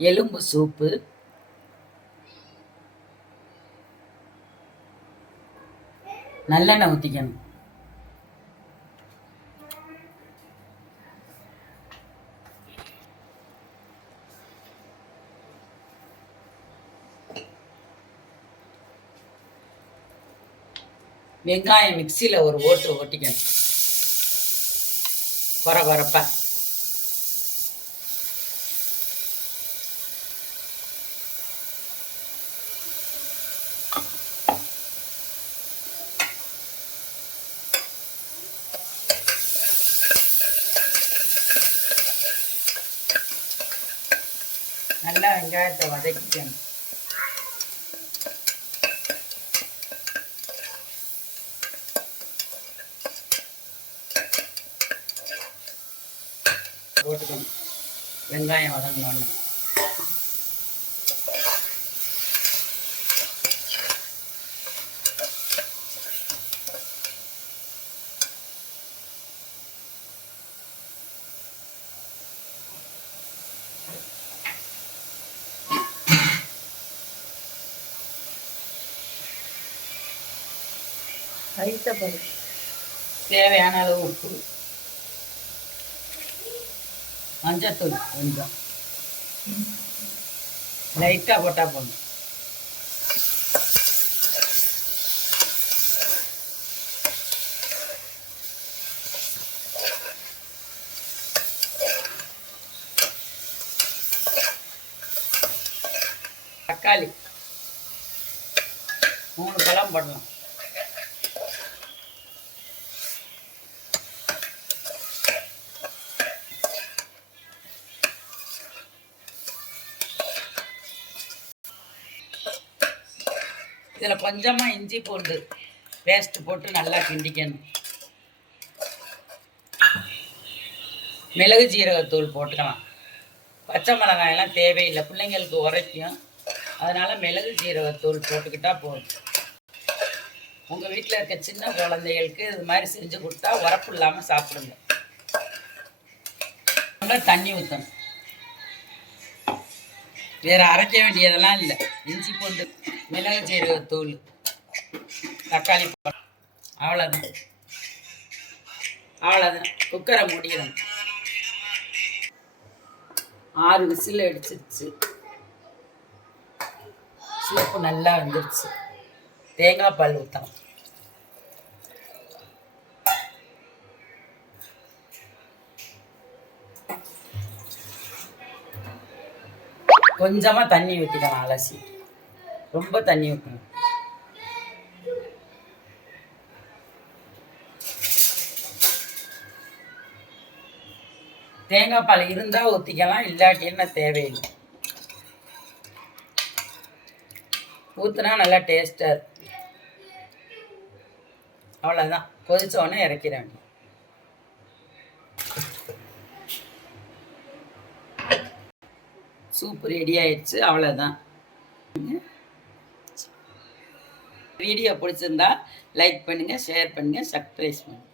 எலும்பு சூப்பு, நல்லெண்ணெய் ஊற்றிக்கணும். வெங்காயம் மிக்சியில் ஒரு ஓட்டிக்கணும் கொரப்பா. நல்லா வெங்காயத்தை வதக்கிக்கணும். போட்டுக்கணும் வெங்காயம் வதங்கணும்னு. தேவையான அளவு உப்பு, மஞ்சத்தூள் கொஞ்சம் லைட்டாக போட்டால் போதும். தக்காளி 3 பழம் போடலாம். இதில் கொஞ்சமாக இஞ்சி பூண்டு பேஸ்ட் போட்டு நல்லா கிண்டிக்கணும். மிளகு ஜீரகத்தூள் போட்டுக்கலாம். பச்சை மிளகாயெல்லாம் தேவையில்லை, பிள்ளைங்களுக்கு உரைக்கும். அதனால் மிளகு ஜீரகத்தூள் போட்டுக்கிட்டால் போதும். உங்கள் வீட்டில் இருக்க சின்ன குழந்தைகளுக்கு இது மாதிரி செஞ்சு கொடுத்தா உரப்பு இல்லாமல் சாப்பிடுங்க. தண்ணி ஊற்றணும். வேறு அரைக்க வேண்டியதெல்லாம் இல்லை. இஞ்சி பூண்டு, மிளகு ஜீரகத்தூள், தக்காளி பழம், அவ்வளோதான். குக்கரை மூடிடணும். 6 விசில் அடிச்சிருச்சு. சூப்பு நல்லா வந்துருச்சு. தேங்காய் பால் ஊற்றணும். கொஞ்சமாக தண்ணி ஊற்றிக்கலாம். அலசி ரொம்ப தண்ணி ஊற்றணும். தேங்காய் பால் இருந்தால் ஊற்றிக்கலாம், இல்லாட்டின்னா தேவையில்லை. ஊற்றினா நல்லா டேஸ்ட்டாக இருக்கும். அவ்வளோதான். கொதிச்ச உடனே இறக்கிட வேண்டிய. சூப்பு ரெடி ஆயிடுச்சு. அவ்வளோதான். வீடியோ பிடிச்சிருந்தா லைக் பண்ணுங்கள், ஷேர் பண்ணுங்கள், சப்ஸ்கிரைப் பண்ணுங்கள்.